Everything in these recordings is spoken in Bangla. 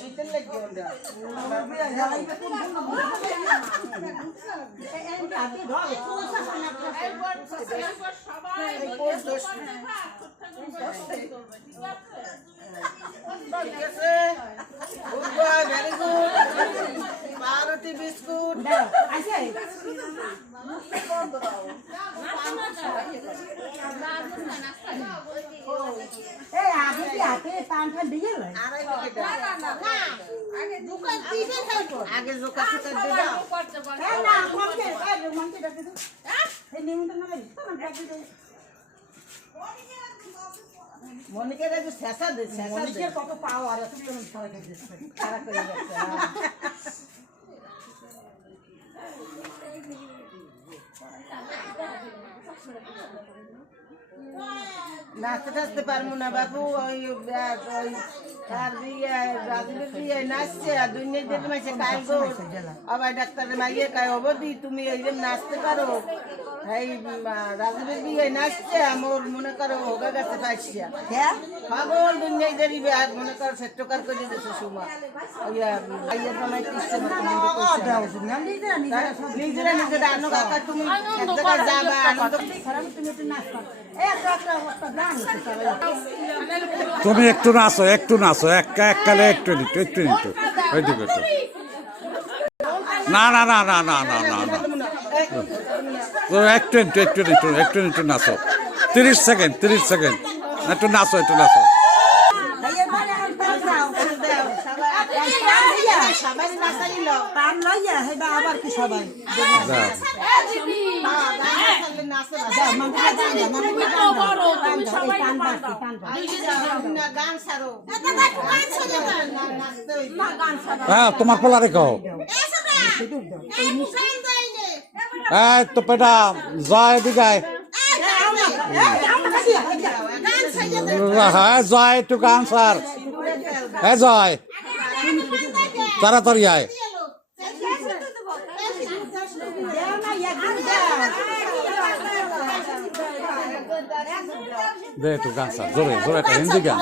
শীতের লাগবে ভেরি গুড পাউরুটি বিস্কুট আগে জোকা মনিকের একটু শেষা দে মনিকের কত পাওয়ার আছে তুমি খারাপ করে দিচ্ছ খারাপ করে যাচ্ছে নাচতে টাচতে পারবো না বাবু ওই তার বিয়ে রাজনীতির বিয়ে নাচছে আর দুনিয়া যেতে মাসে কাল গো আবার ডাক্তারের মাইয়ে কায় অবধি তুমি এই যে নাচতে পারো এই রাজনীতির বিয়ে নাচছে আমার মনে করো হোগা গাছে পাইছে পাগল দুনিয়া দেরি মনে করো সেট্টকার করে দিয়েছে সুমা নিজেরা নিজেরা আনো কাকা তুমি এক জায়গায় যাবা আনন্দ তুমি একটু নাচো এককালে একটু ওইদিকে না না না না না না না না একটু নাচো 30 সেকেন্ড একটু নাচো হ্যাঁ তোমার পোলা রেখো তো পেটা জয় দিগায় হ্যাঁ জয় একটু গান স্যার হ্যাঁ জয় তাড়াতাড়ি আয় দে একটু গান স্যার জোরে একটা হিন্দি গান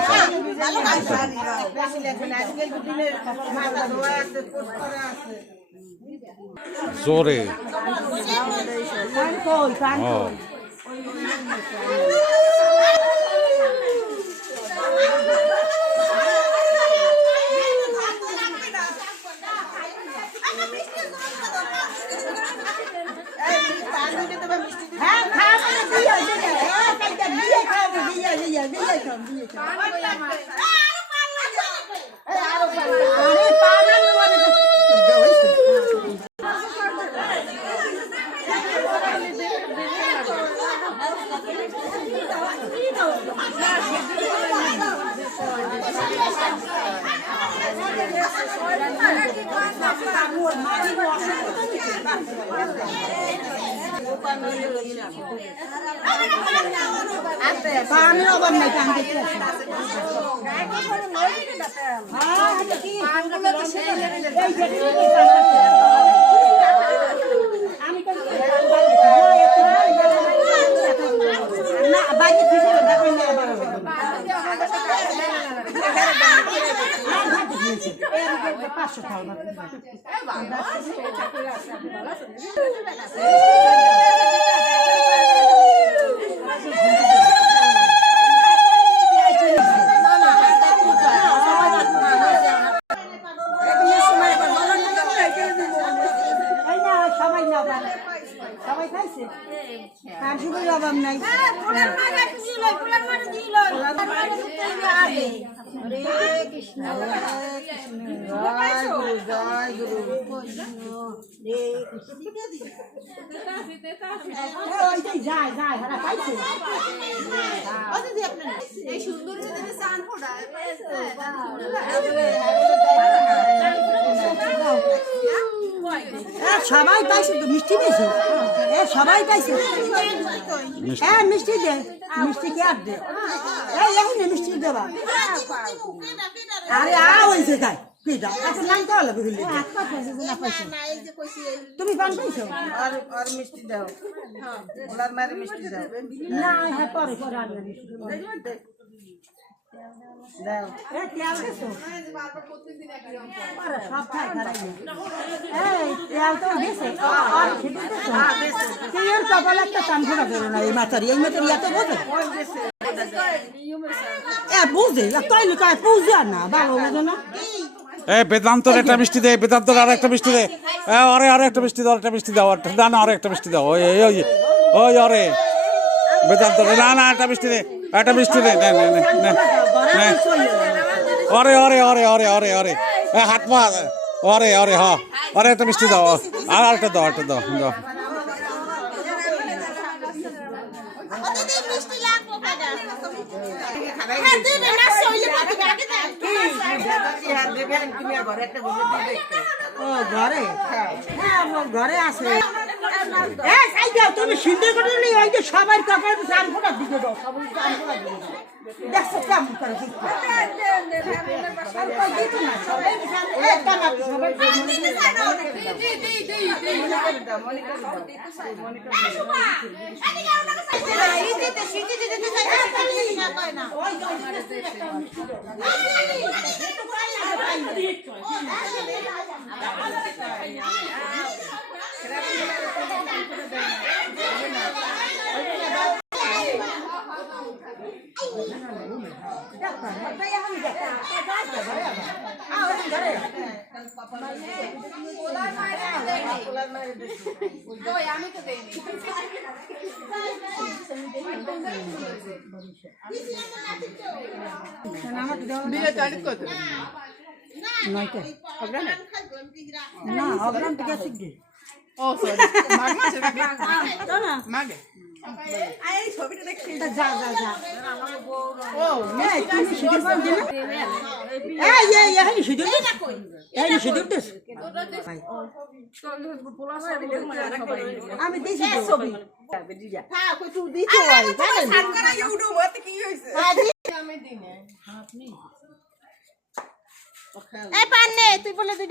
স্যার জোরে সবাই পাইছে তো মিষ্টি পেয়েছে সবাই পাইছে হ্যাঁ মিষ্টি দে মিষ্টি কে আর দে এখন মিষ্টি দেবা আরে হয়েছে তাই তুমি পান পাইছো আর মিষ্টি দাও ওলার মারে মিষ্টি দাও না হ্যাঁ পরে দাও এ তেল দিছো আরে সব খাই খারাই এই তেল তো দিছে আর খেতে দিছো তেল কপাল একটা টান ফোড়া করো না এই মাতারি এত বোঝে এ বুঝে তাই লুকায় বুঝে না ভালো লাগে না এ বেদান্তর একটা মিষ্টি দে, বেদান্তর আর একটা মিষ্টি দে। আরে আরে একটা মিষ্টি দাও, একটা মিষ্টি দাও, না না আরে একটা মিষ্টি দাও। ওই ওই ওই আরে বেদান্তর না না একটা মিষ্টি দে, একটা মিষ্টি দে। নে নে নে নে আরে আরে আরে আরে আরে আরে হাত পা আরে আরে হ্যাঁ আরে একটা মিষ্টি দাও, আর একটা দাও, একটা দাও দাও। ও ঘরে হ্যাঁ আমার ঘরে আছে এ সাই দাও তুমি সিদ্ধ করে নি ওই যে সবার কাপড় চান ফোটা দিকে দাও সবাই চান ফোটা দিকে দাও দেখো কেমন করে দিচ্ছে সবাই দিত না সবাই একটা না সবাই না অগ্রাম থেকে শিখবে ও সরি মাগে এই ছবিটা দেখছি যা যা যা ও এই তুমি সিঁদুর পান দিনা এই এই সিঁদুর দিস এই সিঁদুর দিস আমি দিছি ছবি হ্যাঁ কই তুই দিছো ওই জানেন সাতগানা ইউটিউব হতে কি হইছে এই পান্নে তুই বলে